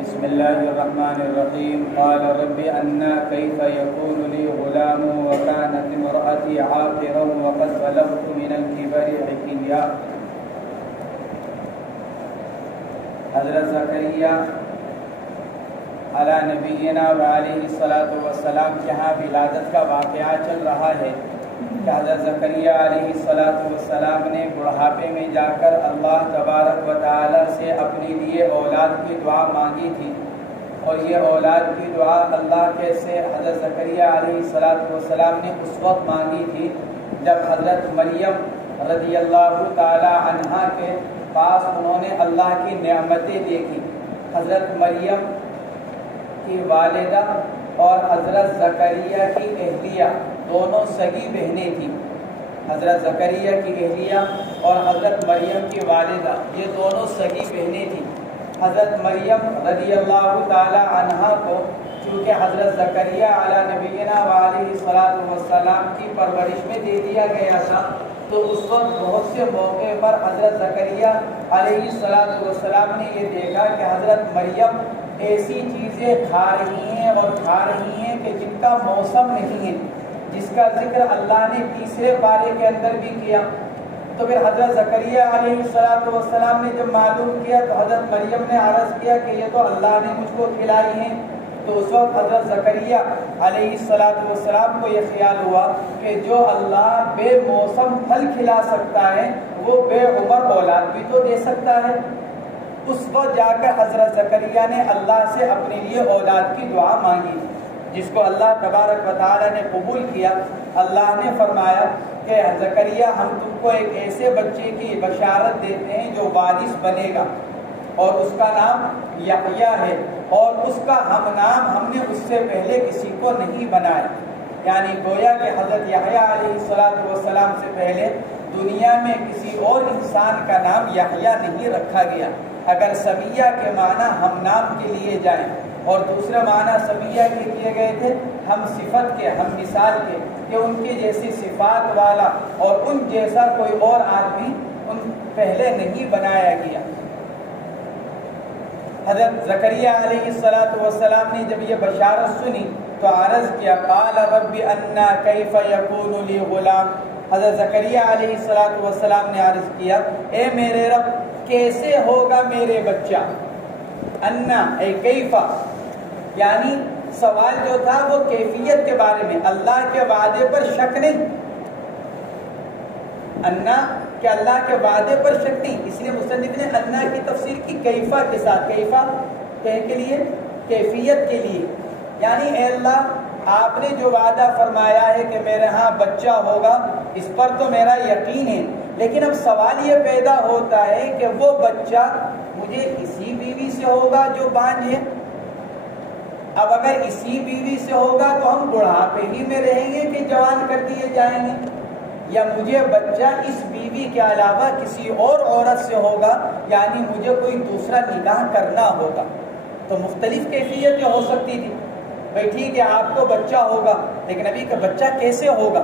بسم الله الرحمن الرحيم. قال رب أنى كيف يكون لي غلام وكانت امرأتي عاقرا وقد بلغت من الكبر عتيا. حضرت زکریا علی نبینا وعلیہ الصلاۃ والسلام کے ہاں ولادت کا واقعہ چل رہا ہے کہ حضرت زکریا علیہ الصلاۃ والسلام نے بڑھاپے میں جا کر اللہ تبارک و تعالی سے اپنے لیے اولاد کی دعا مانگی تھی، اور یہ اولاد کی دعا اللہ کے سے حضرت زکریا علیہ الصلاۃ والسلام نے اس وقت مانگی تھی جب حضرت مریم رضی اللہ تعالی عنہا کے پاس انہوں نے اللہ کی نعمتیں دیکھی۔ حضرت مریم کی والدہ اور حضرت زکریا کی اہلیہ دونوں سگی بہنیں تھیں۔ حضرت زکریا کی اہلیہ اور حضرت مریم کی والدہ یہ دونوں سگی بہنیں تھیں۔ حضرت مریم رضی اللہ تعالی عنہا کو چونکہ حضرت زکریا علی نبینا وعلیہ الصلاۃ والسلام کی پرورش میں دے دیا گیا تھا، تو اس وقت بہت سے موقع پر حضرت زکریا علیہ الصلاۃ والسلام نے یہ دیکھا کہ حضرت مریم ایسی چیزیں کھا رہی ہیں اور کھا رہی ہیں کہ جن کا موسم نہیں ہے، جس کا ذکر اللہ نے تیسرے پارے کے اندر بھی کیا۔ تو پھر حضرت زکریا علیہ الصلاۃ والسلام نے جب معلوم کیا تو حضرت مریم نے عرض کیا کہ یہ تو اللہ نے مجھ کو کھلائی ہیں۔ تو اس وقت حضرت زکریا علیہ الصلاۃ والسلام کو یہ خیال ہوا کہ جو اللہ بے موسم پھل کھلا سکتا ہے وہ بے عمر اولاد بھی تو دے سکتا ہے۔ اس وقت جا کر حضرت زکریا نے اللہ سے اپنے لیے اولاد کی دعا مانگی، جس کو اللہ تبارک و تعالی نے قبول کیا۔ اللہ نے فرمایا کہ زکریا ہم تم کو ایک ایسے بچے کی بشارت دیتے ہیں جو وارث بنے گا، اور اس کا نام یحییٰ ہے، اور اس کا ہم نے اس سے پہلے کسی کو نہیں بنایا۔ یعنی گویا کہ حضرت یحییٰ علیہ الصلاۃ والسلام سے پہلے دنیا میں کسی اور انسان کا نام یحییٰ نہیں رکھا گیا۔ اگر سمیہ کے معنی ہم نام کے لیے جائیں اور دوسرا معنی سمیہ کے کیے گئے تھے ہم صفت کے، ہم مثال کے، کہ ان کی جیسی صفات والا اور ان جیسا کوئی اور آدمی ان پہلے نہیں بنایا گیا۔ حضرت زکریا علیہ الصلاۃ والسلام نے جب یہ بشارت سنی تو عرض کیا قال رب انا کیف یکون لی غلام۔ حضرت زکریا علیہ الصلاۃ والسلام نے عرض کیا اے میرے رب کیسے ہوگا میرے بچہ۔ انا اے کیفا، یعنی سوال جو تھا وہ کیفیت کے بارے میں، اللہ کے وعدے پر شک نہیں۔ انا کہ اللہ کے وعدے پر شک نہیں، اس لیے مصنف نے انا کی تفسیر کی کیفا کے ساتھ۔ کیفا کے لیے کیفیت کے لیے، یعنی اے اللہ آپ نے جو وعدہ فرمایا ہے کہ میرے ہاں بچہ ہوگا اس پر تو میرا یقین ہے، لیکن اب سوال یہ پیدا ہوتا ہے کہ وہ بچہ مجھے اسی بیوی سے ہوگا جو بانجھ ہے؟ اب اگر اسی بیوی سے ہوگا تو ہم بڑھاپے ہی میں رہیں گے کہ جوان کر دیے جائیں گے، یا مجھے بچہ اس بیوی کے علاوہ کسی اور عورت سے ہوگا، یعنی مجھے کوئی دوسرا نکاح کرنا ہوگا۔ تو مختلف کیفیت جو ہو سکتی تھی، بھائی ٹھیک ہے آپ کو بچہ ہوگا، لیکن ابھی کا بچہ کیسے ہوگا؟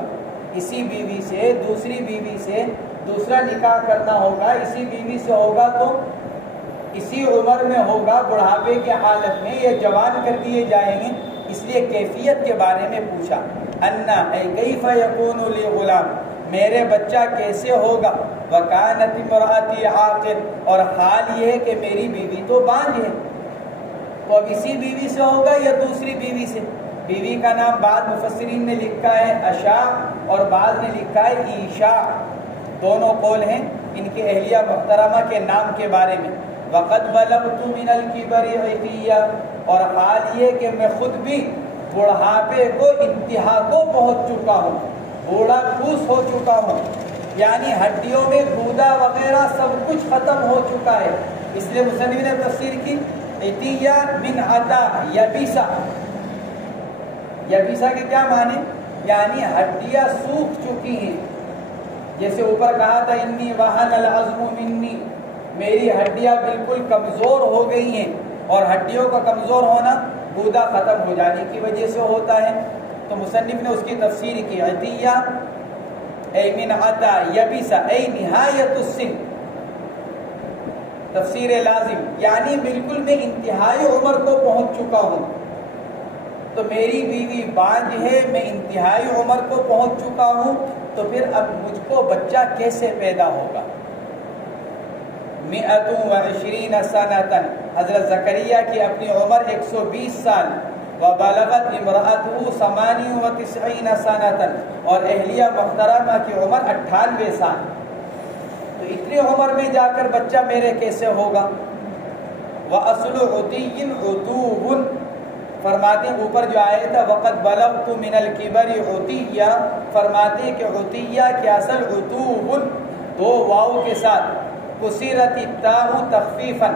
اسی بیوی سے دوسری بیوی سے دوسرا نکاح کرنا ہوگا، اسی بیوی سے ہوگا تو اسی عمر میں ہوگا، بڑھاپے کے حالت میں یہ جوان کر دیے جائیں گے، اس لیے کیفیت کے بارے میں پوچھا۔ انا اے کیف یکون لی غلام، میرے بچہ کیسے ہوگا؟ وکانت امرأتی عاقر، اور حال یہ ہے کہ میری بیوی تو بانجھ ہے۔ تو اب اسی بیوی سے ہوگا یا دوسری بیوی سے؟ بیوی کا نام بعض مفسرین نے لکھا ہے اشا اور بعض نے لکھا ہے ایشا، دونوں قول ہیں۔ ان کے اہلیہ محترمہ کے نام کے بارے میں، وقد بلغت من الکبر عتیہ، اور حال یہ کہ میں خود بھی بڑھاپے کو انتہا کو پہنچ چکا ہوں، بوڑھا پھوس ہو چکا ہوں، یعنی ہڈیوں میں گودا وغیرہ سب کچھ ختم ہو چکا ہے۔ اس لیے مصنف نے تفسیر کی عتیہ من عطا یبیسا، یبیسا کے کیا معنی؟ یعنی ہڈیاں سوکھ چکی ہیں، جیسے اوپر کہا تھا انی وہن العظم منی، میری ہڈیاں بالکل کمزور ہو گئی ہیں، اور ہڈیوں کا کمزور ہونا گودا ختم ہو جانے کی وجہ سے ہوتا ہے۔ تو مصنف نے اس کی تفسیر کی عتیہ ای من عطا یبیسا ای نہایت السن، تفسیر لازم یعنی بالکل میں انتہائی عمر کو پہنچ چکا ہوں، تو میری بیوی بانجھ ہے، میں انتہائی عمر کو پہنچ چکا ہوں، تو پھر اب مجھ کو بچہ کیسے پیدا ہوگا؟ 120 سنۃ، حضرت زکریا کی اپنی عمر 120 سال، وبلغت امرأته 98 سنۃ، اور اہلیہ محترمہ کی عمر 98 سال، تو اتنی عمر میں جا کر بچہ میرے کیسے ہوگا؟ وَأَصْلُ عُتِيٍّ عُتُوبٌ، فرماتے ہیں اوپر جو آئے تھا وَقَدْ بَلَغْتُ مِنَ الْكِبَرِ عُتِيًّا، فرماتے کہ عُتِيّہ کے اصل عُتُوبٌ، دو واو کے ساتھ، کُسِرَتِ التاء تخفیفاً،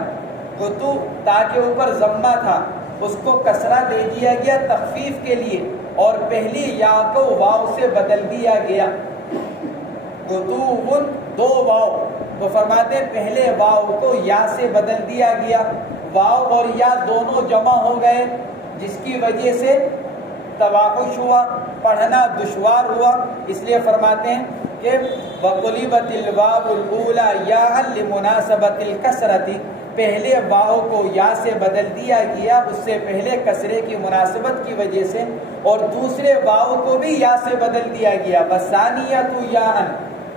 عُتُو تا کے اوپر ضمہ تھا، اس کو کسرہ دے دیا گیا تخفیف کے لیے، اور پہلی یا کو واو سے بدل دیا گیا، عُتُوبٌ دو واو، تو فرماتے ہیں پہلے واو کو یا سے بدل دیا گیا، واو اور یا دونوں جمع ہو گئے، جس کی وجہ سے تواخش ہوا، پڑھنا دشوار ہوا، اس لیے فرماتے ہیں کہ وَقُلِبَتِ الْوَاوُ الْأُولَى يَاءً لِمُنَاسَبَةِ الْكَسْرَةِ، پہلے واو کو یا سے بدل دیا گیا اس سے پہلے کسرے کی مناسبت کی وجہ سے، اور دوسرے واو کو بھی یا سے بدل دیا گیا، وَثَانِيَةُ يَاءً،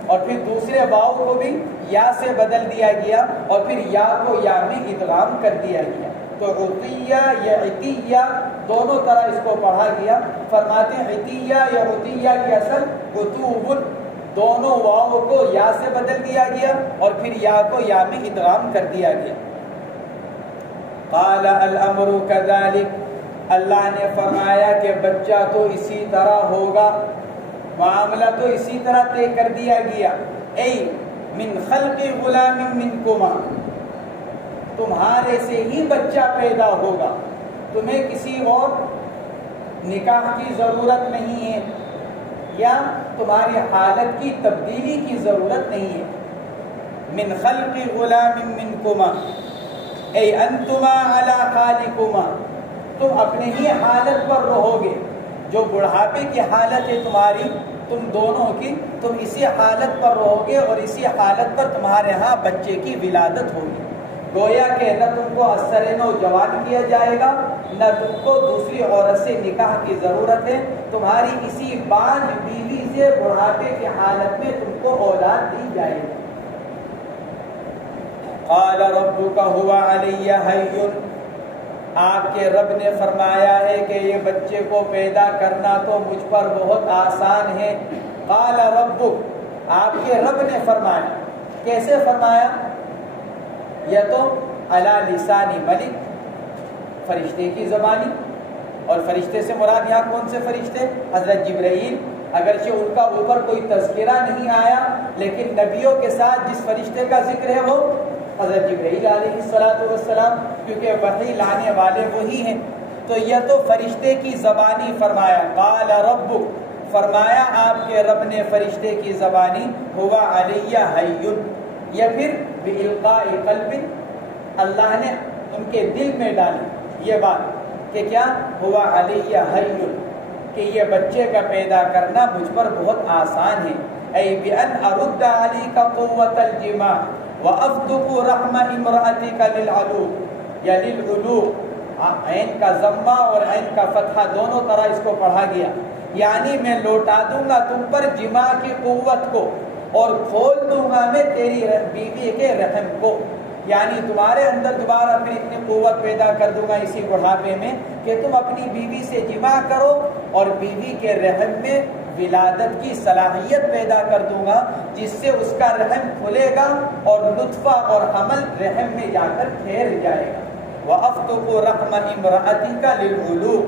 اور پھر دوسرے واو کو بھی یا سے بدل دیا گیا، اور پھر یا کو یا میں ادغام کر دیا گیا، تو عطیہ یا عطیہ دونوں طرح اس کو پڑھا گیا۔ فرماتے ہیں عطیہ یا عطیہ کی اصل عطوب، دونوں واو کو یا سے بدل دیا گیا اور پھر یا کو یا میں ادغام کر دیا گیا۔ قال الامر كذلك، اللہ نے فرمایا کہ بچہ تو اسی طرح ہوگا، معاملہ تو اسی طرح طے کر دیا گیا، اے من خلق غلام منکما، تمہارے سے ہی بچہ پیدا ہوگا، تمہیں کسی اور نکاح کی ضرورت نہیں ہے یا تمہاری حالت کی تبدیلی کی ضرورت نہیں ہے۔ من خلق غلام منکما اے انتما علی حالکما، تم اپنے ہی حالت پر رہو گے، جو بڑھاپے کی حالت ہے تمہاری، تم دونوں کی، تم اسی حالت پر رہو گے اور اسی حالت پر تمہارے ہاں بچے کی ولادت ہوگی۔ گویا کہ نہ تم کو اثر نوجوان کیا جائے گا، نہ تم کو دوسری عورت سے نکاح کی ضرورت ہے، تمہاری اسی بانجھ بیوی سے بڑھاپے کی حالت میں تم کو اولاد دی جائے گی۔ قال ربک هو علی ہین، آپ کے رب نے فرمایا ہے کہ یہ بچے کو پیدا کرنا تو مجھ پر بہت آسان ہے۔ قال ربک، آپ کے رب نے فرمایا، کیسے فرمایا؟ یا تو علی لسان ملک، فرشتے کی زبانی، اور فرشتے سے مراد یہاں کون سے فرشتے؟ حضرت جبرائیل، اگرچہ ان کا اوپر کوئی تذکرہ نہیں آیا، لیکن نبیوں کے ساتھ جس فرشتے کا ذکر ہے وہ حضرت جبرائیل علیہ السلام، کیونکہ وحی لانے والے وہی ہیں۔ تو یہ تو فرشتے کی زبانی فرمایا، قال ربک، فرمایا آپ کے رب نے فرشتے کی زبانی، ہوا علی حی، یا پھر بِإِلْقَاءِ قَلْبٍ، اللہ نے ان کے دل میں ڈالی یہ بات کہ کیا ہوا علی حی، کہ یہ بچے کا پیدا کرنا مجھ پر بہت آسان ہے، اے بِأَنْ أَرُدَّ عَلَيْكَ قُوَّةَ الْجِمَاعِ وَأَفْدُكُ رَحْمَ إِمْرَأَتِكَ لِلْعَلُوقِ، یا لِلْعُلُوقِ، عین کا ضمہ اور عین کا فتحہ دونوں طرح اس کو پڑھا گیا، یعنی میں لوٹا دوں گا تم پر جماع کی قوت کو، اور کھول دوں گا میں تیری بیوی کے رحم کو، یعنی تمہارے اندر دوبارہ پھر اتنی قوت پیدا کر دوں گا اسی بڑھاپے میں کہ تم اپنی بیوی سے جماع کرو اور بیوی کے رحم میں ولادت کی صلاحیت پیدا کر دوں گا، جس سے اس کا رحم کھلے گا اور نطفہ اور حمل رحم میں جا کر ٹھہر جائے گا۔ وَأَفْتُقُ رَحْمَ إِمْرَأَتِكَ لِلْعُلُوقِ،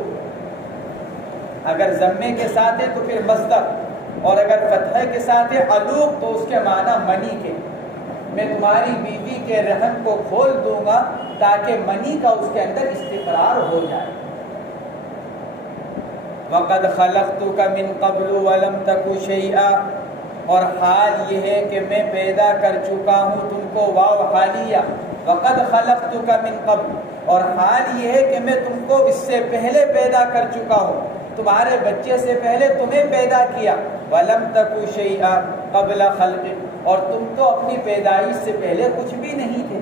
اگر ضمے کے ساتھ ہے تو پھر مصدر، اور اگر فتحہ کے ساتھ ہے علوق تو اس کے معنی منی کے، میں تمہاری بیوی کے رحم کو کھول دوں گا تاکہ منی کا اس کے اندر استقرار ہو جائے۔ وَقَدْ خَلَقْتُكَ مِن قَبْلُ وَلَمْ تَكُ شَيْئًا، اور حال یہ ہے کہ میں پیدا کر چکا ہوں تم کو، واو حالیہ، وَقَدْ خَلَقْتُكَ مِن قَبْلُ، اور حال یہ ہے کہ میں تم کو اس سے پہلے پیدا کر چکا ہوں، تمہارے بچے سے پہلے تمہیں پیدا کیا، وَلَمْ تَكُ شَيْئًا قَبْلَ خَلْقِكَ، اور تم تو اپنی پیدائش سے پہلے کچھ بھی نہیں تھے۔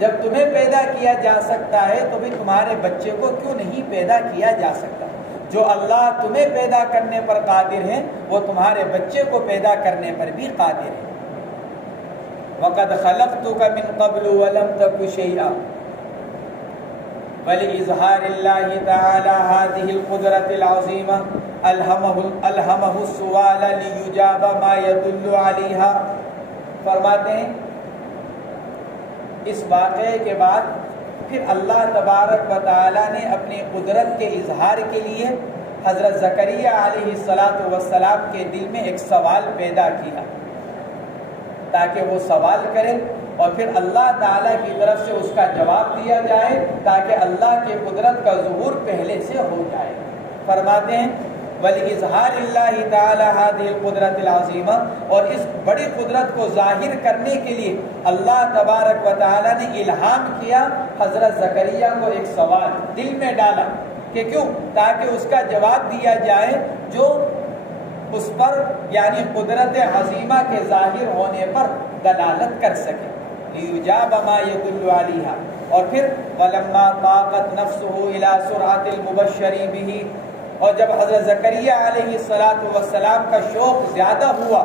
جب تمہیں پیدا کیا جا سکتا ہے تو بھی تمہارے بچے کو کیوں نہیں پیدا کیا جا سکتا؟ جو اللہ تمہیں پیدا کرنے پر قادر ہے وہ تمہارے بچے کو پیدا کرنے پر بھی قادر ہے۔ وَقَدْ خَلَقْتُكَ مِن قَبْلُ وَلَمْ تَكُ شَيْئًا وَلِإِظْهَارِ اللَّهِ تَعَالَى هَذِهِ الْقُدْرَةِ الْعَظِيمَةِ أَلْهَمَهُ السُّؤَالَ لِيُجَابَ مَا يَدُلُّ عَلَيْهَا، فرماتے ہیں اس واقعے کے بعد پھر اللہ تبارک و تعالی نے اپنی قدرت کے اظہار کے لیے حضرت زکریا علیہ السلام کے دل میں ایک سوال پیدا کیا تاکہ وہ سوال کرے اور پھر اللہ تعالیٰ کی طرف سے اس کا جواب دیا جائے تاکہ اللہ کی قدرت کا ظہور پہلے سے ہو جائے۔ فرماتے ہیں وَلِإِظْهَارِ اللَّهِ تَعَالَى هَذِهِ الْقُدْرَةِ الْعَظِيمَةِ، اور اس بڑی قدرت کو ظاہر کرنے کے لیے اللہ تبارک و تعالی نے الہام کیا، حضرت زکریا کو ایک سوال دل میں ڈالا کہ کیوں؟ تاکہ اس کا جواب دیا جائے جو اس پر یعنی قدرت عظیمہ کے ظاہر ہونے پر دلالت کر سکے۔ لِيُجَابَ مَا يَدُلُّ عَلَيْهَا، اور پھر وَلَمَّا طَاقَتْ نَفْسُهُ إِلَى سُرْعَةِ الْمُبَشَّرِ بِهِ، اور جب حضرت زکریا علیہ السلام کا شوق زیادہ ہوا،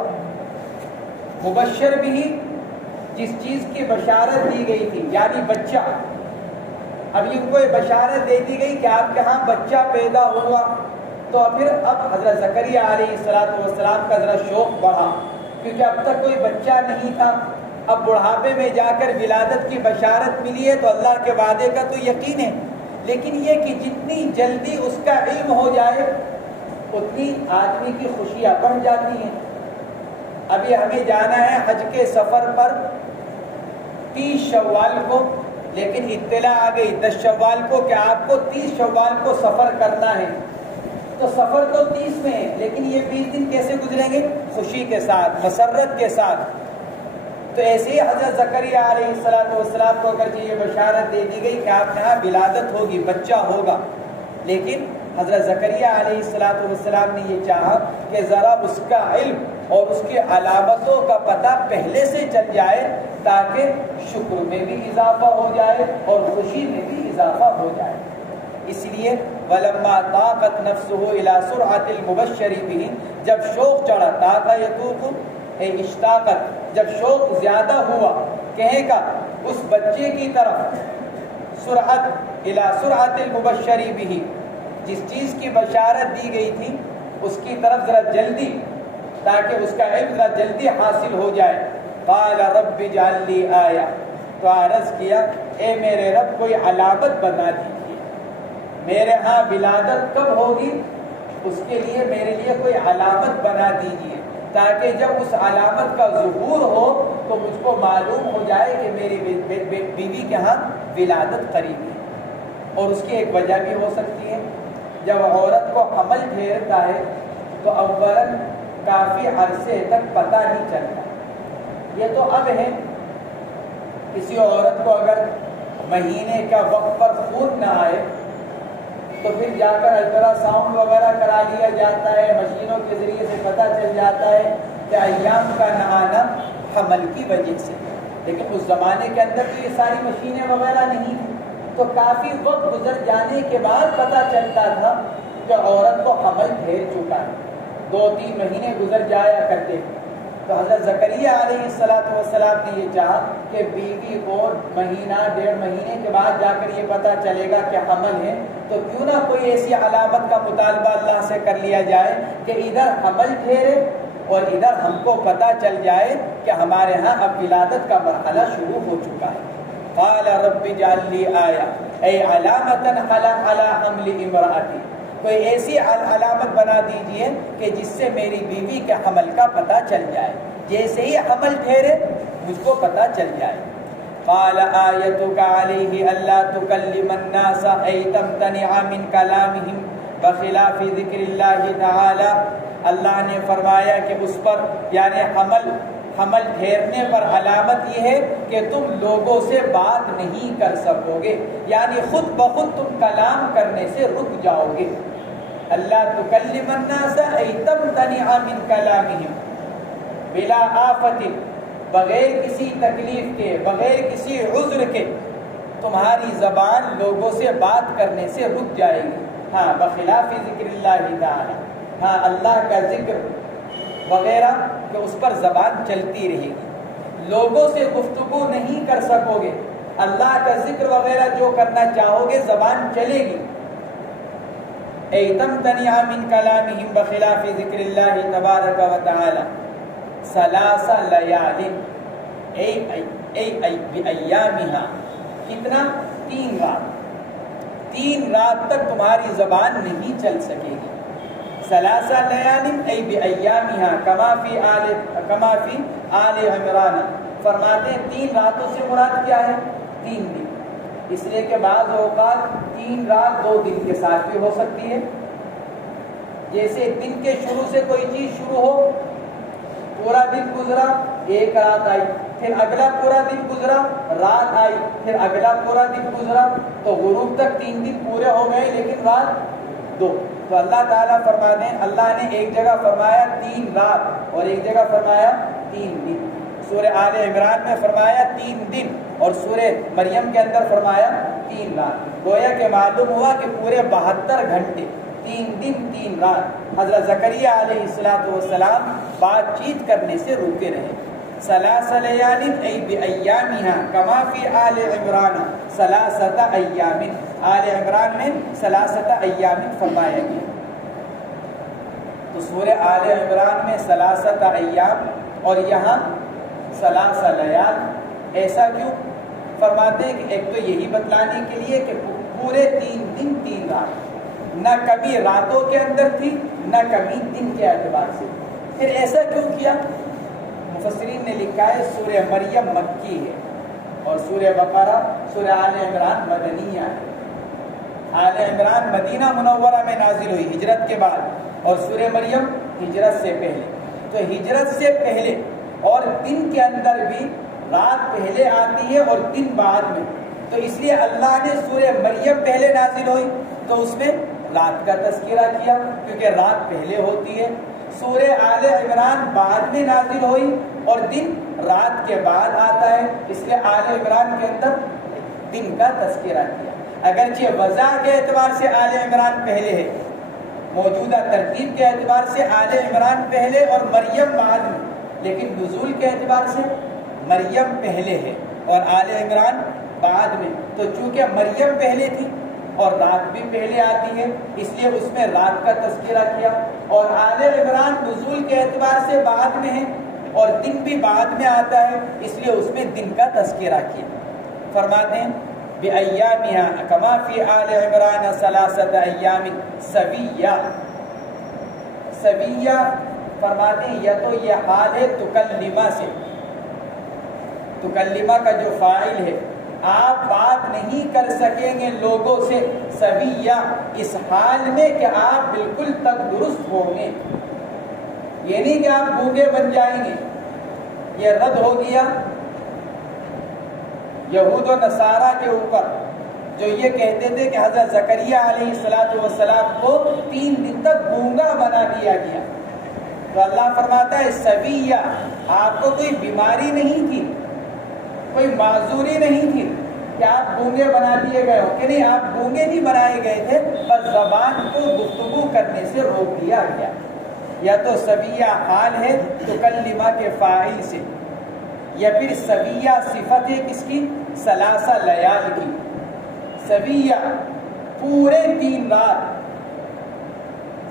مبشر بھی جس چیز کی بشارت دی گئی تھی یعنی بچہ، اب ان کو یہ بشارت دے دی گئی کہ آپ کے ہاں بچہ پیدا ہوا، تو پھر اب حضرت زکریا علیہ السلام کا ذرا شوق بڑھا کیونکہ اب تک کوئی بچہ نہیں تھا، اب بڑھاپے میں جا کر ولادت کی بشارت ملی ہے تو اللہ کے وعدے کا تو یقین ہے، لیکن یہ کہ جتنی جلدی اس کا علم ہو جائے اتنی آدمی کی خوشیاں بڑھ جاتی ہیں۔ ابھی ہمیں جانا ہے حج کے سفر پر 30 شوال کو، لیکن اطلاع آ گئی 10 شوال کو کہ آپ کو 30 شوال کو سفر کرنا ہے، تو سفر تو 30 میں ہے لیکن یہ 20 دن کیسے گزریں گے؟ خوشی کے ساتھ، مسرت کے ساتھ۔ تو ایسے ہی حضرت زکریا علیہ السلام کو اگر یہ بشارت دے دی گئی کہ آپ کے یہاں ولادت ہوگی، بچہ ہوگا، لیکن حضرت زکریا علیہ السلام نے یہ چاہا کہ ذرا اس کا علم اور اس کی علامتوں کا پتہ پہلے سے چل جائے تاکہ شکر میں بھی اضافہ ہو جائے اور خوشی میں بھی اضافہ ہو جائے۔ اس لیے وَلَمَّا طَاقَتْ نَفْسُهُ إِلَى سُرْعَةِ الْمُبَشَّرِ بِهِ، جب شوق چڑھا، طاقہ یطوق اشتاقت، جب شوق زیادہ ہوا کہے گا اس بچے کی طرف، سرعت الى سرعت المبشر به، جس چیز کی بشارت دی گئی تھی اس کی طرف ذرا جلدی تاکہ اس کا علم ذرا جلدی حاصل ہو جائے۔ قال رب اجعل لي آیہ، تو عرض کیا اے میرے رب کوئی علامت بنا دیجیے، میرے ہاں ولادت کب ہوگی اس کے لیے میرے لیے کوئی علامت بنا دیجیے تاکہ جب اس علامت کا ظہور ہو تو مجھ کو معلوم ہو جائے کہ میری بیوی کے ہاں ولادت قریب ہے۔ اور اس کی ایک وجہ بھی ہو سکتی ہے، جب عورت کو حمل ٹھہرتا ہے تو اولاً کافی عرصے تک پتہ نہیں چلتا، یہ تو اب ہے، کسی عورت کو اگر مہینے کا وقت پر خون نہ آئے تو پھر جا کر الٹرا ساؤنڈ وغیرہ کرا لیا جاتا ہے، مشینوں کے ذریعے سے پتہ چل جاتا ہے کہ ایام کا نہ آنا حمل کی وجہ سے، لیکن اس زمانے کے اندر تو یہ ساری مشینیں وغیرہ نہیں تھیں، تو کافی وقت گزر جانے کے بعد پتہ چلتا تھا کہ عورت کو حمل ٹھہر چکا ہے، 2-3 مہینے گزر جایا کرتے تو حضرت زکریا علیہ السلام نے یہ چاہا کہ بیوی کو مہینہ 1.5 مہینے کے بعد جا کر یہ پتہ چلے گا کہ حمل ہے، تو کیوں نہ کوئی ایسی علامت کا مطالبہ اللہ سے کر لیا جائے کہ ادھر حمل ٹھہرے اور ادھر ہم کو پتہ چل جائے کہ ہمارے ہاں اب ولادت کا مرحلہ شروع ہو چکا ہے۔ قال رب اجعل لی آیہ اے علامۃ علی حمل امرأتی، کوئی ایسی علامت بنا دیجئے کہ جس سے میری بیوی کے حمل کا پتہ چل جائے، جیسے ہی حمل ٹھہرے مجھ کو پتہ چل جائے۔ قال آیتک علیہ الا تکلم الناس ای تمتنع من کلامہم بخلاف ذکر اللہ تعالی، اللہ نے فرمایا کہ اس پر یعنی حمل ٹھہرنے پر علامت یہ ہے کہ تم لوگوں سے بات نہیں کر سکو گے، یعنی خود بخود تم کلام کرنے سے رک جاؤ گے۔ اللہ تکلم الناس ای تمتنع من کلامہم بلا آفت، بغیر کسی تکلیف کے، بغیر کسی عذر کے تمہاری زبان لوگوں سے بات کرنے سے رک جائے گی۔ ہاں بخلاف ذکر اللہ تعالی، ہاں اللہ کا ذکر وغیرہ کہ اس پر زبان چلتی رہے گی، لوگوں سے گفتگو نہیں کر سکو گے، اللہ کا ذکر وغیرہ جو کرنا چاہو گے زبان چلے گی۔ اے تمتنع من کلامہم بخلاف ذکر اللہ تبارک و تعالی ثلاث لیال بایامہا، کتنا؟ 3 رات، 3 رات تک تمہاری زبان نہیں چل سکے گی۔ ثلاث لیال ای بایامہا کما فی آل عمران، فرماتے ہیں 3 راتوں سے مراد کیا ہے؟ 3 دن، اس لیے کہ بعض اوقات 3 رات 2 دن کے ساتھ بھی ہو سکتی ہے۔ جیسے دن کے شروع سے کوئی چیز شروع ہو، پورا دن گزرا، 1 رات آئی، پھر اگلا پورا دن گزرا، رات آئی، پھر اگلا پورا دن گزرا، تو غروب تک 3 دن پورے ہو گئے لیکن رات 2۔ تو اللہ تعالیٰ فرماتے ہیں، اللہ نے ایک جگہ فرمایا 3 رات اور ایک جگہ فرمایا 3 دن۔ سورہ آل عمران میں فرمایا 3 دن اور سورہ مریم کے اندر فرمایا 3 رات۔ گویا کہ معلوم ہوا کہ پورے 72 گھنٹے، 3 دن 3 رات حضرت زکریا علیہ السلام بات چیت کرنے سے روکے رہے۔ ثلاث لیال ای بایامہا کما فی آل عمران ثلاثۃ ایام، آل عمران میں 3 ایام فرمایا گیا۔ تو سورہ آل عمران میں 3 ایام اور یہاں 3 لیال، ایسا کیوں؟ فرماتے ہیں کہ ایک تو یہی بتلانے کے لیے کہ پورے 3 دن 3 رات، نہ کمی راتوں کے اندر تھی نہ کمی دن کے اعتبار سے۔ پھر ایسا کیوں کیا؟ مفسرین نے لکھا ہے سورہ مریم مکی ہے اور سورہ بقرہ، سورہ آل عمران مدنیہ ہے۔ آل عمران مدینہ منورہ میں نازل ہوئی ہجرت کے بعد، اور سورہ مریم ہجرت سے پہلے۔ تو ہجرت سے پہلے اور دن کے اندر بھی رات پہلے آتی ہے اور دن بعد میں، تو اس لیے اللہ نے سورہ مریم پہلے نازل ہوئی تو اس میں رات کا تذکرہ کیا کیونکہ رات پہلے ہوتی ہے۔ سورہ آل عمران بعد میں نازل ہوئی اور دن رات کے بعد آتا ہے، اس لیے آل عمران کے اندر دن کا تذکرہ کیا۔ اگرچہ وضع کے اعتبار سے آل عمران پہلے ہے، موجودہ ترتیب کے اعتبار سے آل عمران پہلے اور مریم بعد میں، لیکن نزول کے اعتبار سے مریم پہلے ہے اور آل عمران بعد میں۔ تو چونکہ مریم پہلے تھی اور رات بھی پہلے آتی ہے اس لیے اس میں رات کا تذکرہ کیا، اور آل عمران نزول کے اعتبار سے بعد میں ہے اور دن بھی بعد میں آتا ہے اس لیے اس میں دن کا تذکرہ کیا۔ فرماتے ہیں بِأَيَّامِهَا كَمَا فِي آلِ عِمْرَانَ 3 ایام سویہ۔ سویہ فرماتے ہیں یا تو یہ حال ہے تکلمہ سے، تکلمہ کا جو فاعل ہے، آپ بات نہیں کر سکیں گے لوگوں سے، سویہ اس حال میں کہ آپ بالکل تک درست ہوں گے، یہ نہیں کہ آپ گونگے بن جائیں گے۔ یہ رد ہو گیا یہود و نصارہ کے اوپر جو یہ کہتے تھے کہ حضرت زکریا علیہ السلام کو 3 دن تک گونگا بنا دیا گیا۔ تو اللہ فرماتا ہے سویہ، آپ کو کوئی بیماری نہیں تھی، کوئی معذوری نہیں تھی کہ آپ گونگے بنا دیے گئے ہو، کہ نہیں، آپ گونگے نہیں بنائے گئے تھے، بس زبان کو گفتگو کرنے سے روک دیا گیا۔ یا تو سویہ حال ہے تکلمہ کے فاعل سے، یا پھر سویہ صفت ہے کس کی؟ ثلاثہ لیال کی. سویہ پورے 3 رات،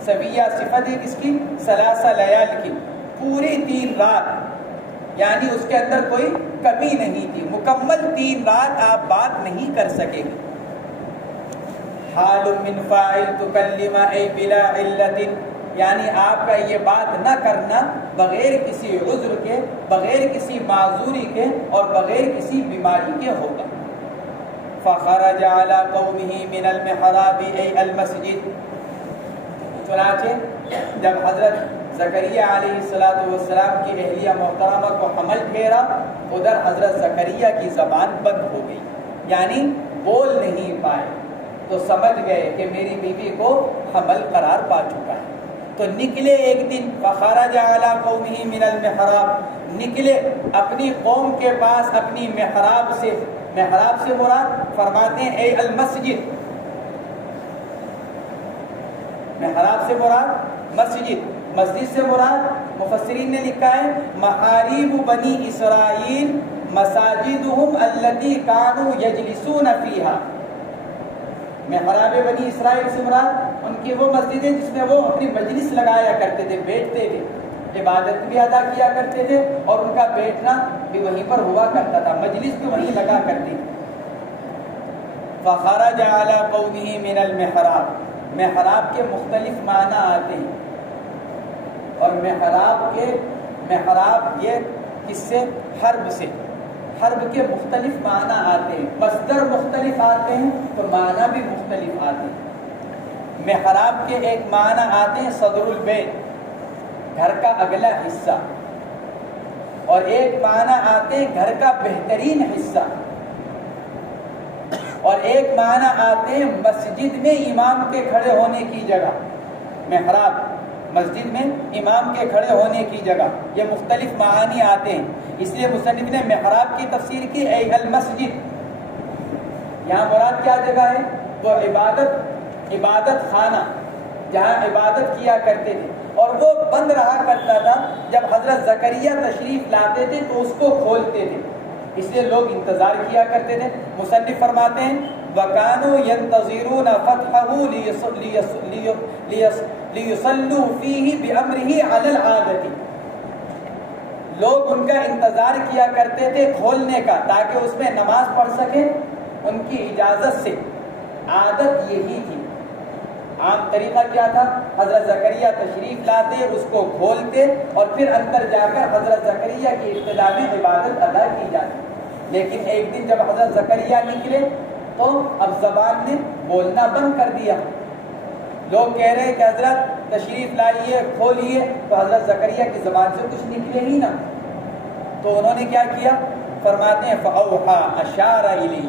سویہ صفت ہے کس کی؟ ثلاثہ لیال کی، پوری 3 رات، یعنی اس کے اندر کوئی کمی نہیں تھی، مکمل 3 رات آپ بات نہیں کر سکے گے. حال من فاعل تکلم ای بلا علت، یعنی آپ کا یہ بات نہ کرنا بغیر کسی عذر کے، بغیر کسی معذوری کے اور بغیر کسی بیماری کے ہوگا. فخرج علی قومه من المحراب ای المسجد، چنانچہ جب حضرت زکریا علیہ السلام کی اہلیہ محترمہ کو حمل پھیرا، ادھر حضرت زکریا کی زبان بند ہو گئی، یعنی بول نہیں پائے، تو سمجھ گئے کہ میری بیوی کو حمل قرار پا چکا ہے. تو نکلے ایک دن، فخرج علی قومه من المحراب، نکلے اپنی قوم کے پاس اپنی محراب سے. محراب سے مراد فرماتے ہیں اے المسجد، محراب سے مراد مسجد، مسجد سے مراد مفسرین نے لکھا ہے محاریب بنی اسرائیل مساجدہم التی کانوا یجلسون فیہا. محراب بنی اسرائیل سے مراد ان کی وہ مسجدیں جس میں وہ اپنی مجلس لگایا کرتے تھے، بیٹھتے تھے، عبادت بھی ادا کیا کرتے تھے اور ان کا بیٹھنا بھی وہیں پر ہوا کرتا تھا، مجلس بھی وہیں لگا کرتی. فخرج علی قومه من المحراب، محراب کے مختلف معنی آتے ہیں، اور محراب یہ کس سے؟ حرب سے. حرب کے مختلف معنی آتے ہیں، مصدر مختلف آتے ہیں تو معنی بھی مختلف آتے ہیں. محراب کے ایک معنی آتے ہیں صدر البیت، گھر کا اگلا حصہ، اور ایک معنی آتے ہیں گھر کا بہترین حصہ، اور ایک معنی آتے ہیں مسجد میں امام کے کھڑے ہونے کی جگہ. محراب مسجد میں امام کے کھڑے ہونے کی جگہ، یہ مختلف معانی آتے ہیں. اس لیے مصنف نے محراب کی تفسیر کی اے المسجد. یہاں مراد کیا جگہ ہے؟ وہ عبادت خانہ جہاں عبادت کیا کرتے تھے، اور وہ بند رہا کرتا تھا. جب حضرت زکریا تشریف لاتے تھے تو اس کو کھولتے تھے، اس لیے لوگ انتظار کیا کرتے تھے. مصنف فرماتے ہیں وَكَانُوا يَنْتَظِرُونَ فَتْحَهُ لِيُصَلُّوا فِيهِ بِأَمْرِهِ عَلَى الْعَادَةِ. لوگ ان کا انتظار کیا کرتے تھے کھولنے کا تاکہ اس میں نماز پڑھ سکیں ان کی اجازت سے. عادت یہی تھی، عام طریقہ کیا تھا؟ حضرت زکریا تشریف لاتے، اس کو کھولتے اور پھر اندر جا کر حضرت زکریا کی ابتدا میں عبادت ادا کی جاتی. لیکن ایک دن جب حضرت زکریا نکلے تو اب زبان نے بولنا بند کر دیا. لوگ کہہ رہے کہ حضرت تشریف لائیے، کھولیے، تو حضرت زکریا کی زبان سے کچھ نکلے ہی نہ. تو انہوں نے کیا کیا؟ فرماتے ہیں فَأَوْحَى أَشَارَ إِلَيْهِ.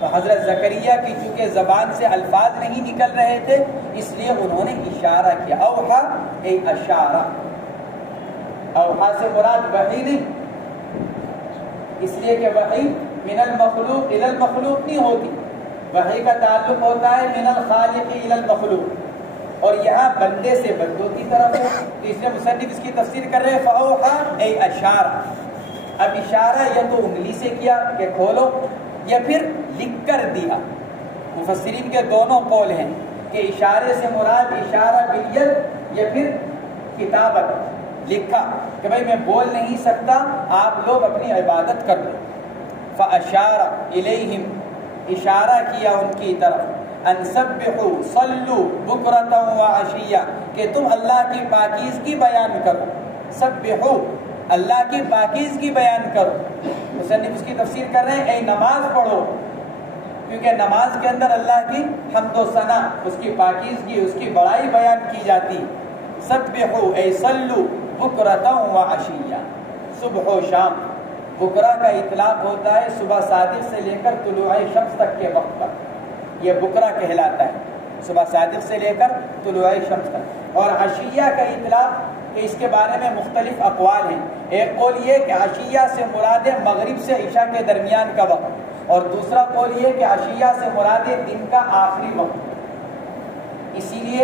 تو حضرت زکریا کی چونکہ زبان سے الفاظ نہیں نکل رہے تھے اس لیے انہوں نے اشارہ کیا. اوحا اے اشارہ. اوحا سے مراد وحی نہیں، اس لیے کہ وحی من المخلوق الی المخلوق نہیں ہوتی، وحی کا تعلق ہوتا ہے من الخالق الی المخلوق، اور یہاں بندے سے بندوں کی طرف ہے. تو اس لیے مصنف اس کی تفسیر کر رہے ہیں فاوحا اے اشارہ. اب اشارہ یا تو انگلی سے کیا کہ کھولو، یا پھر لکھ کر دیا. مفسرین کے دونوں قول ہیں کہ اشارے سے مراد اشارہ بالید یا پھر کتابت، لکھا کہ بھائی میں بول نہیں سکتا، آپ لوگ اپنی عبادت کر لو. فاشار الیہم، اشارہ کیا ان کی طرف، ان سبحوا صلوا بکرۃ وعشیہ، کہ تم اللہ کی پاکیزگی بیان کرو. سبحوا، اللہ کی پاکیزگی بیان کرو. مصنف اس کی تفسیر کر رہے ہیں اے نماز پڑھو، کیونکہ نماز کے اندر اللہ کی حمد و ثنا، اس کی پاکیزگی، اس کی بڑائی بیان کی جاتی. سبحوا اے صلوا بکرۃ وعشیہ، صبح و شام. بکرہ کا اطلاق ہوتا ہے صبح صادق سے لے کر طلوع شمس تک کے وقت پر، یہ بکرہ کہلاتا ہے، صبح صادق سے لے کر طلوع شمس تک. اور عشیہ کا اطلاق کہ اس کے بارے میں مختلف اقوال ہیں. ایک قول یہ کہ عشیہ سے مراد مغرب سے عشاء کے درمیان کا وقت، اور دوسرا قول یہ کہ عشیہ سے مراد دن کا آخری وقت. اسی لیے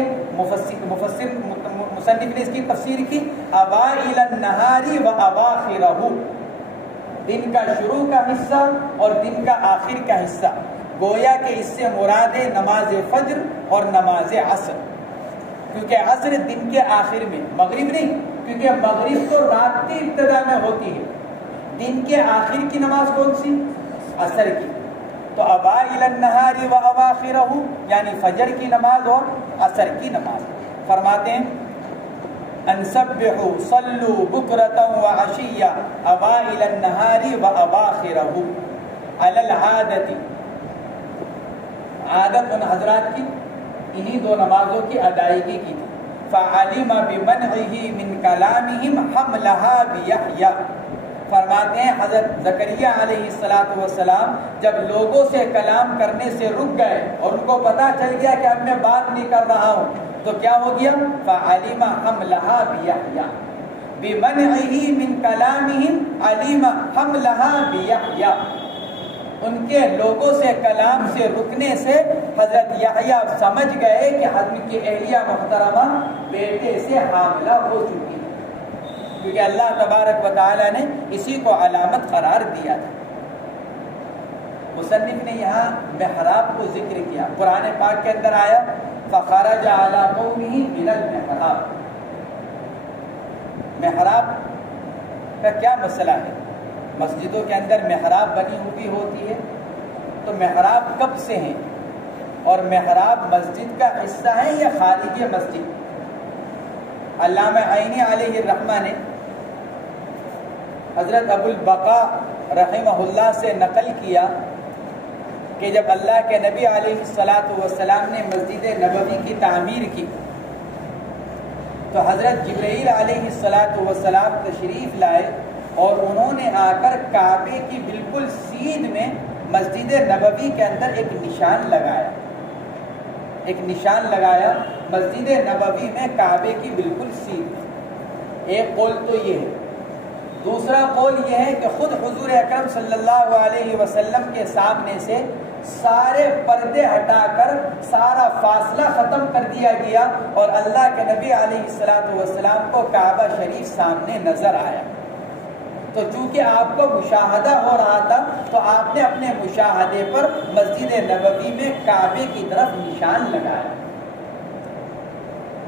مصنف نے اس کی تفسیر کی اوائل النہار و اواخرہ، دن کا شروع کا حصہ اور دن کا آخر کا حصہ، گویا کہ اس سے مراد ہے نماز فجر اور نماز عصر، کیونکہ عصر دن کے آخر میں، مغرب نہیں، کیونکہ مغرب تو رات کی ابتدا میں ہوتی ہے، دن کے آخر کی نماز کون سی؟ عصر کی۔ تو اوائل النہار و اواخرہ یعنی فجر کی نماز اور عصر کی نماز۔ فرماتے ہیں انسبحوا صلوا بکرۃ وعشیہ اوائل النہار و اواخرہ علی العادۃ، عادت ان حضرات کی انہی دو نمازوں کی ادائیگی کی تھی۔ فعلم بمنعہ من کلامہم حملہا بیحییٰ، فرماتے ہیں حضرت زکریا علیہ السلام جب لوگوں سے کلام کرنے سے رک گئے اور ان کو پتہ چل گیا کہ اب میں بات نہیں کر رہا ہوں، تو کیا ہو گیا؟ فعلم حملہا بیحییٰ، بمنعہ من کلامہم علم حملہا بیحییٰ، ان کے لوگوں سے کلام سے رکنے سے حضرت یحییٰ سمجھ گئے کہ حضرت کی اہلیہ محترمہ بیٹے سے حاملہ ہو چکی ہے، کیونکہ اللہ تبارک و تعالی نے اسی کو علامت قرار دیا تھا۔ مصنف نے یہاں محراب کو ذکر کیا، قرآن پاک کے اندر آیا فخرج علی قومہ من المحراب۔ محراب کا کیا مسئلہ ہے؟ مسجدوں کے اندر محراب بنی ہوئی ہوتی ہے، تو محراب کب سے ہیں اور محراب مسجد کا حصہ ہے یا خارج مسجد؟ علامہ عینی علیہ الرحمہ نے حضرت ابو البقاء رحمہ اللہ سے نقل کیا کہ جب اللہ کے نبی علیہ السلام نے مسجد نبوی کی تعمیر کی تو حضرت جبرائیل علیہ السلام تشریف لائے اور انہوں نے آ کر کعبے کی بالکل سیدھ میں مسجد نبوی کے اندر ایک نشان لگایا، ایک نشان لگایا مسجد نبوی میں کعبے کی بالکل سیدھ۔ ایک قول تو یہ ہے، دوسرا قول یہ ہے کہ خود حضور اکرم صلی اللہ علیہ وسلم کے سامنے سے سارے پردے ہٹا کر سارا فاصلہ ختم کر دیا گیا اور اللہ کے نبی علیہ السلام کو کعبہ شریف سامنے نظر آیا۔ تو چونکہ آپ کو مشاہدہ ہو رہا تھا تو آپ نے اپنے مشاہدے پر مسجد نبوی میں کعبے کی طرف نشان لگایا۔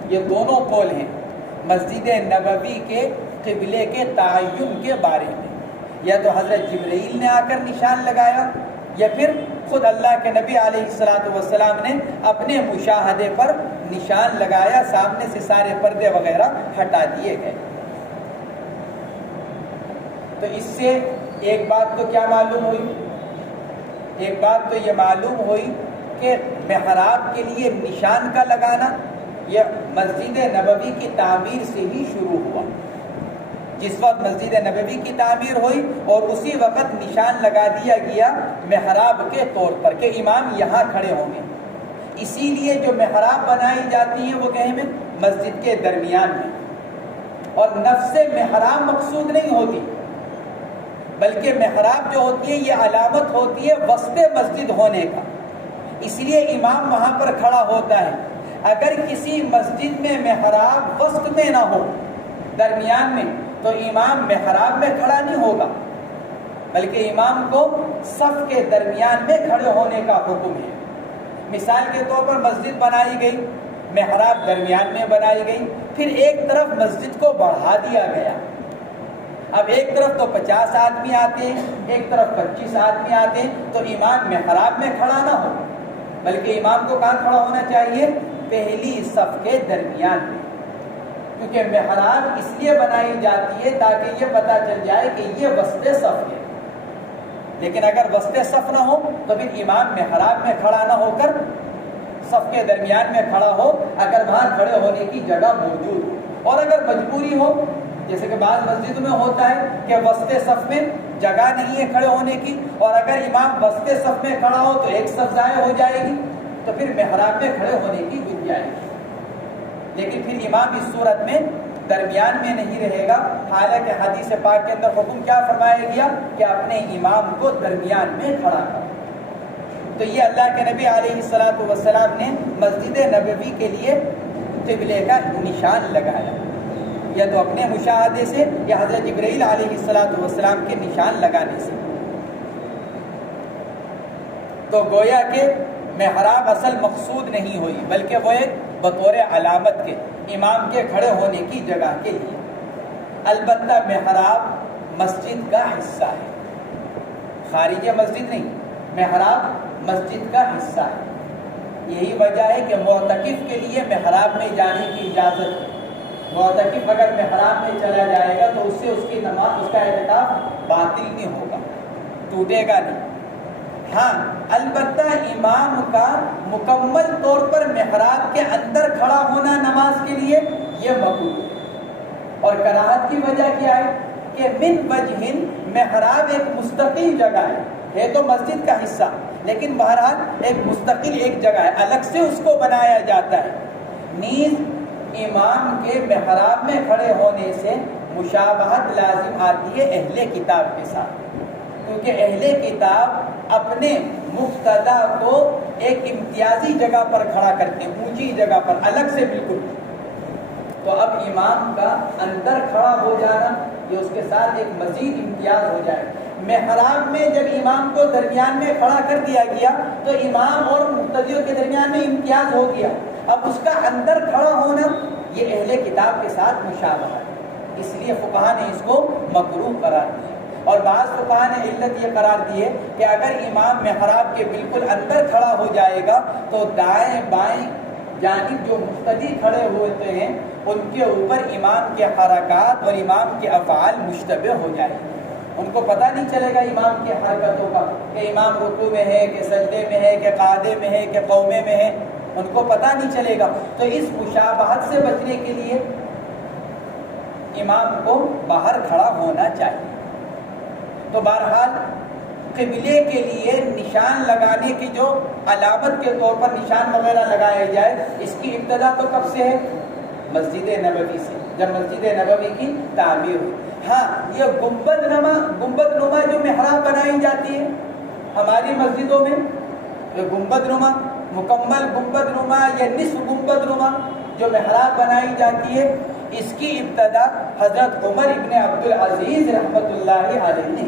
یہ دونوں قول ہیں مسجد نبوی کے قبلے کے تعین کے بارے میں، یا تو حضرت جبرائیل نے آ کر نشان لگایا یا پھر خود اللہ کے نبی علیہ السلام نے اپنے مشاہدے پر نشان لگایا، سامنے سے سارے پردے وغیرہ ہٹا دیے گئے۔ تو اس سے ایک بات تو کیا معلوم ہوئی؟ ایک بات تو یہ معلوم ہوئی کہ محراب کے لیے نشان کا لگانا یہ مسجد نبوی کی تعمیر سے ہی شروع ہوا۔ جس وقت مسجد نبوی کی تعمیر ہوئی اور اسی وقت نشان لگا دیا گیا محراب کے طور پر کہ امام یہاں کھڑے ہوں گے۔ اسی لیے جو محراب بنائی جاتی ہیں وہ کہیں میں مسجد کے درمیان میں، اور نفس محراب مقصود نہیں ہوتی، بلکہ محراب جو ہوتی ہے یہ علامت ہوتی ہے وسط مسجد ہونے کا، اس لیے امام وہاں پر کھڑا ہوتا ہے۔ اگر کسی مسجد میں محراب وسط میں نہ ہو، درمیان میں، تو امام محراب میں کھڑا نہیں ہوگا، بلکہ امام کو صف کے درمیان میں کھڑے ہونے کا حکم ہے۔ مثال کے طور پر مسجد بنائی گئی، محراب درمیان میں بنائی گئی، پھر ایک طرف مسجد کو بڑھا دیا گیا، اب ایک طرف تو 50 آدمی آتے ہیں، ایک طرف 25 آدمی آتے ہیں، تو امام محراب میں کھڑا نہ ہو، بلکہ امام کو کہاں کھڑا ہونا چاہیے؟ پہلی صف کے درمیان میں، کیونکہ محراب اس لیے بنائی جاتی ہے تاکہ یہ پتہ چل جائے کہ یہ وسط صف ہے۔ لیکن اگر وسط صف نہ ہو تو پھر امام محراب میں کھڑا نہ ہو کر صف کے درمیان میں کھڑا ہو، اگر وہاں کھڑے ہونے کی جگہ موجود ہو، اور اگر مجبوری ہو، جیسے کہ بعض مسجدوں میں ہوتا ہے کہ وسط صف میں جگہ نہیں ہے کھڑے ہونے کی، اور اگر امام وسط صف میں کھڑا ہو تو ایک صف ضائع ہو جائے گی، تو پھر محراب میں کھڑے ہونے کی گنجائش۔ لیکن پھر امام اس صورت میں درمیان میں نہیں رہے گا، حالانکہ حدیث پاک کے اندر حکم کیا فرمایا گیا کہ اپنے امام کو درمیان میں کھڑا کرو۔ تو یہ اللہ کے نبی علیہ السلام نے مسجد نبوی کے لیے قبلے کا نشان لگایا، یا تو اپنے مشاہدے سے یا حضرت جبرائیل علیہ السلام کے نشان لگانے سے۔ تو گویا کہ محراب اصل مقصود نہیں ہوئی، بلکہ وہ ایک بطور علامت کے امام کے کھڑے ہونے کی جگہ کے لیے۔ البتہ محراب مسجد کا حصہ ہے، خارج مسجد نہیں، محراب مسجد کا حصہ ہے۔ یہی وجہ ہے کہ معتکف کے لیے محراب میں جانے کی اجازت ہے۔ معتکف اگر محراب میں چلا جائے گا تو اس سے اس کی نماز، اس کا اعتکاف باطل نہیں ہوگا، ٹوٹے گا نہیں۔ ہاں البتہ امام کا مکمل طور پر محراب کے اندر کھڑا ہونا نماز کے لیے یہ مقبول ہے۔ اور کراہت کی وجہ کیا ہے کہ من وجہ محراب ایک مستقل جگہ ہے تو مسجد کا حصہ، لیکن بہرحال ایک مستقل ایک جگہ ہے، الگ سے اس کو بنایا جاتا ہے۔ نیز امام کے محراب میں کھڑے ہونے سے مشابہت لازم آتی ہے اہل کتاب کے ساتھ، کیونکہ اہل کتاب اپنے مقتدا کو ایک امتیازی جگہ پر کھڑا کرتے ہیں، اونچی جگہ پر، الگ سے بالکل۔ تو اب امام کا اندر کھڑا ہو جانا یہ اس کے ساتھ ایک مزید امتیاز ہو جائے۔ محراب میں جب امام کو درمیان میں کھڑا کر دیا گیا تو امام اور مقتدیوں کے درمیان میں امتیاز ہو گیا، اب اس کا اندر کھڑا ہونا یہ اہل کتاب کے ساتھ مشابہ ہے، اس لیے فقہا نے اس کو مکروہ قرار دیا۔ اور بعض فقہا نے علت یہ قرار دی ہے کہ اگر امام محراب کے بالکل اندر کھڑا ہو جائے گا تو دائیں بائیں جانب جو مقتدی کھڑے ہوتے ہیں ان کے اوپر امام کے حرکات اور امام کے افعال مشتبہ ہو جائیں گے، ان کو پتہ نہیں چلے گا امام کی حرکتوں کا کہ امام رکوع میں ہے کہ سجدے میں ہے کہ قعدے میں ہے کہ قومے میں ہے، ان کو پتہ نہیں چلے گا۔ تو اس مشابہت سے بچنے کے لیے امام کو باہر کھڑا ہونا چاہیے۔ تو بہرحال قبلے کے لیے نشان لگانے کی جو علامت کے طور پر نشان وغیرہ لگائے جائے، اس کی ابتدا تو کب سے ہے؟ مسجد نبوی سے، جب مسجد نبوی کی تعمیر ہوئی۔ ہاں یہ گنبد نما جو محراب بنائی جاتی ہے ہماری مسجدوں میں، یہ گنبد نما، مکمل گنبد نما یا نصف گنبد نما جو محراب بنائی جاتی ہے، اس کی ابتدا حضرت عمر ابن عبد العزیز رحمۃ اللہ علیہ نے،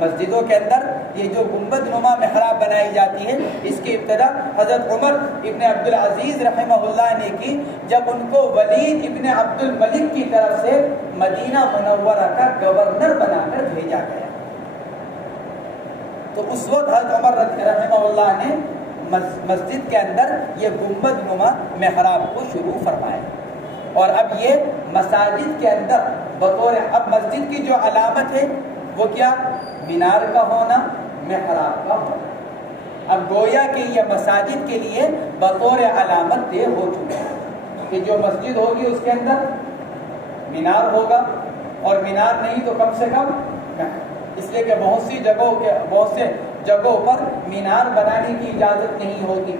مسجدوں کے اندر یہ جو گنبد نما محراب بنائی جاتی ہے اس کی ابتدا حضرت عمر ابن عبد العزیز رحمہ اللہ نے کی، جب ان کو ولید ابن عبد الملک کی طرف سے مدینہ منورہ کا گورنر بنا کر بھیجا گیا۔ تو اس وقت حضرت عمر رحمہ اللہ نے مسجد کے اندر یہ گنبد نما محراب کو شروع فرمایا۔ اور اب یہ مساجد کے اندر بطور، اب مسجد کی جو علامت ہے وہ کیا؟ مینار کا ہونا، محراب کا ہونا۔ اب گویا کہ یہ مساجد کے لیے بطور علامت طے ہو چکا ہے کہ جو مسجد ہوگی اس کے اندر مینار ہوگا، اور مینار نہیں تو کم سے کم، اس لیے کہ بہت سے جگہوں پر مینار بنانے کی اجازت نہیں ہوتی،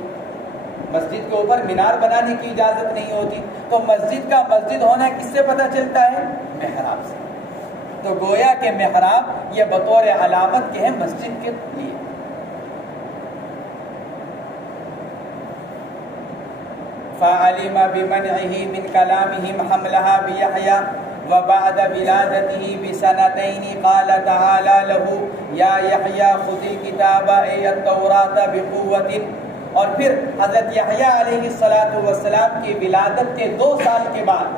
مسجد کے اوپر مینار بنانے کی اجازت نہیں ہوتی، تو مسجد کا مسجد ہونا کس سے پتہ چلتا ہے؟ محراب سے۔ تو گویا کہ محراب یہ بطور علامت کے ہیں مسجد کے لیے۔ فعلم بمنعه من كلامهم حملها بيحيى وبعد ولادته بسنتين قال تعالى له يا يحيى خذ الكتاب أي التوراة بقوة۔ اور پھر حضرت یحییٰ علیہ السلام کی ولادت کے 2 سال کے بعد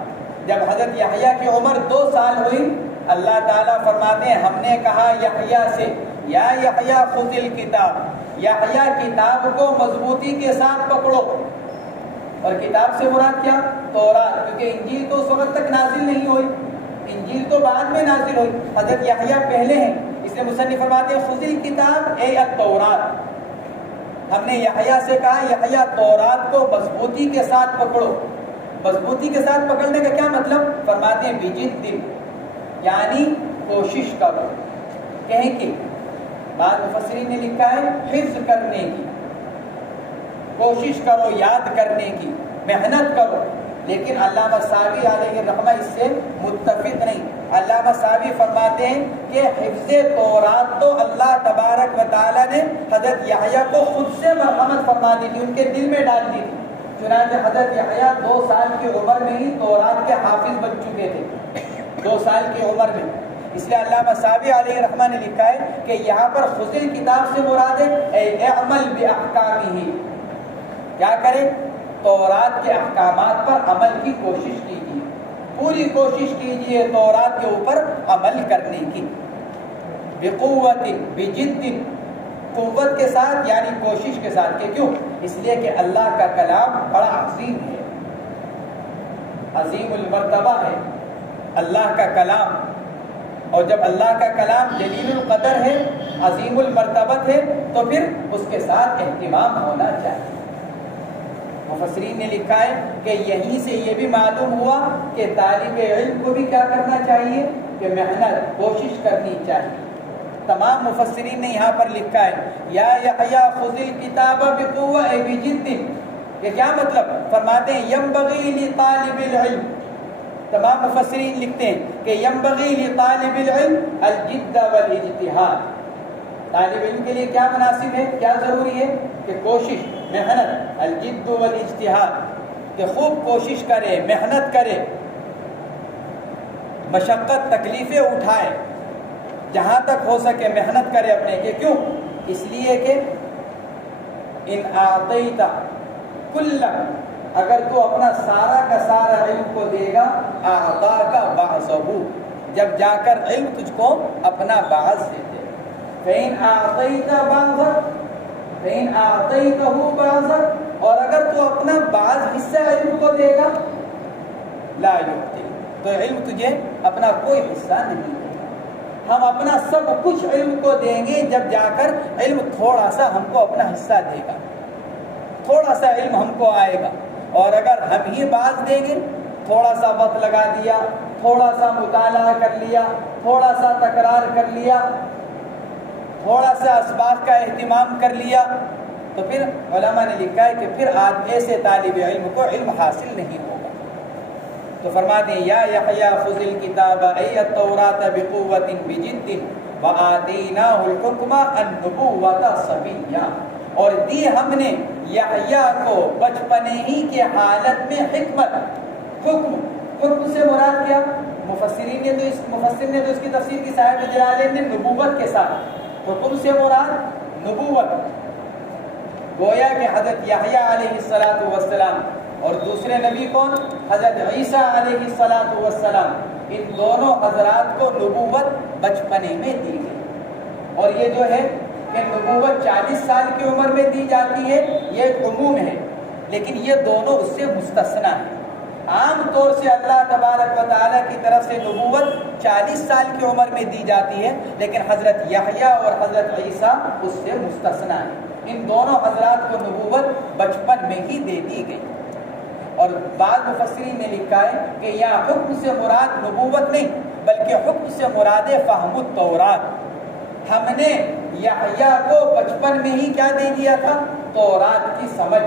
جب حضرت یحییٰ کی عمر 2 سال ہوئی، اللہ تعالیٰ فرماتے ہیں ہم نے کہا یحییٰ سے یا یحییٰ خذ الکتاب، یحییٰ کتاب کو مضبوطی کے ساتھ پکڑو۔ اور کتاب سے مراد کیا؟ تورات، کیونکہ انجیل تو اس وقت تک نازل نہیں ہوئی، انجیل تو بعد میں نازل ہوئی، حضرت یحییٰ پہلے ہیں، اس لیے مصنف فرماتے ہیں خذ الکتاب اے التورات۔ ہم نے یحییٰ سے کہا یحییٰ تورات کو مضبوطی کے ساتھ پکڑو۔ مضبوطی کے ساتھ پکڑنے کا کیا مطلب؟ فرماتے ہیں بجد، یعنی کوشش کرو، کہیں کہ بعض مفسرین نے لکھا ہے حفظ کرنے کی، کوشش کرو یاد کرنے کی، محنت کرو۔ لیکن علامہ ساوی علیہ الرحمہ اس سے متفق نہیں۔ علامہ ساوی فرماتے ہیں کہ حفظ تورات تو اللہ تبارک و تعالیٰ نے حضرت یحییٰ کو خود سے مرحمت فرما دی تھی، ان کے دل میں ڈال دی تھی، چنانچہ حضرت یحییٰ 2 سال کی عمر میں ہی تورات کے حافظ بن چکے تھے، 2 سال کی عمر میں۔ اس لیے علامہ صابی علیہ رحمہ نے لکھا ہے کہ یہاں پر خذ الکتاب سے مراد ہے اعمل باحکامہ، کیا کرے؟ تورات کے احکامات پر عمل کی کوشش کیجیے، پوری کوشش کیجیے تورات کے اوپر عمل کرنے کی، بقوت بجد، قوت کے ساتھ یعنی کوشش کے ساتھ۔ کہ کیوں؟ اس لیے کہ اللہ کا کلام بڑا عظیم ہے، عظیم المرتبہ ہے اللہ کا کلام، اور جب اللہ کا کلام جلیل القدر ہے، عظیم المرتبت ہے، تو پھر اس کے ساتھ اہتمام ہونا چاہیے۔ مفسرین نے لکھا ہے کہ یہیں سے یہ بھی معلوم ہوا کہ طالب علم کو بھی کیا کرنا چاہیے؟ کہ محنت، کوشش کرنی چاہیے۔ تمام مفسرین نے یہاں پر لکھا ہے یا یحییٰ خذ الکتاب بقوہ بجد، یہ کیا مطلب؟ فرماتے ہیں ینبغی لطالب العلم، تمام مفسرین لکھتے ہیں کہ ینبغی لطالب العلم الجد والاجتہاد، طالب علم کے لیے کیا مناسب ہے، کیا ضروری ہے؟ کہ کوشش، محنت، الجد والاجتہاد، کہ خوب کوشش کرے، محنت کرے، مشقت تکلیفیں اٹھائے، جہاں تک ہو سکے محنت کرے اپنے کے۔ کیوں؟ اس لیے کہ ان اعطیت کل، اگر تو اپنا سارا کا سارا علم کو دے گا، اعطاک بعضہ، جب جا کر علم تجھ کو اپنا بعض دے دے۔ فإن اعطیت بعضہ، فإن اعطیتہ بعضہ، اور اگر تو اپنا بعض حصہ علم کو دے گا، لا یعطی، تو علم تجھے اپنا کوئی حصہ نہیں دے گا۔ ہم اپنا سب کچھ علم کو دیں گے جب جا کر علم تھوڑا سا ہم کو اپنا حصہ دے گا، تھوڑا سا علم ہم کو آئے گا۔ اور اگر ہم ہی باز دیں گے، تھوڑا سا وقت لگا دیا، تھوڑا سا مطالعہ کر لیا، تھوڑا سا تکرار کر لیا، تھوڑا سا اسباق کا اہتمام کر لیا، تو پھر علماء نے لکھا ہے کہ پھر ایسے طالب علم کو علم حاصل نہیں ہوگا۔ تو فرماتے ہیں یا یحییٰ خذ الکتاب ای التوراۃ بقوۃ بجد وآتیناہ الحکم النبوۃ صبیا، اور دی ہم نے یحییٰ کو بچپنے ہی کے حالت میں حکمت، حکم، حکم سے مراد کیا؟ مفسرین نے تو اس کی تفسیر کی صاحب جلالین نے نبوت کے ساتھ، حکم سے مراد نبوت، گویا کہ حضرت یحییٰ علیہ السلام اور دوسرے نبی کون؟ حضرت عیسیٰ علیہ السلام، ان دونوں حضرات کو نبوت بچپنے میں دی گئی۔ اور یہ جو ہے کہ نبوت 40 سال کی عمر میں دی جاتی ہے، یہ ایک عموم ہے، لیکن یہ دونوں اس سے مستثنا ہے۔ عام طور سے اللہ تبارک و تعالیٰ کی طرف سے نبوت 40 سال کی عمر میں دی جاتی ہے، لیکن حضرت یحییٰ اور حضرت عیسیٰ اس سے مستثنا ہے۔ ان دونوں حضرات کو نبوت بچپن میں ہی دے دی گئی۔ اور بعض مفسرین نے لکھا ہے کہ یہاں حکم سے مراد نبوت نہیں، بلکہ حکم سے مراد فہم التورات۔ ہم نے یحییٰ کو بچپن میں ہی کیا دے دیا تھا؟ تورات کی سمجھ،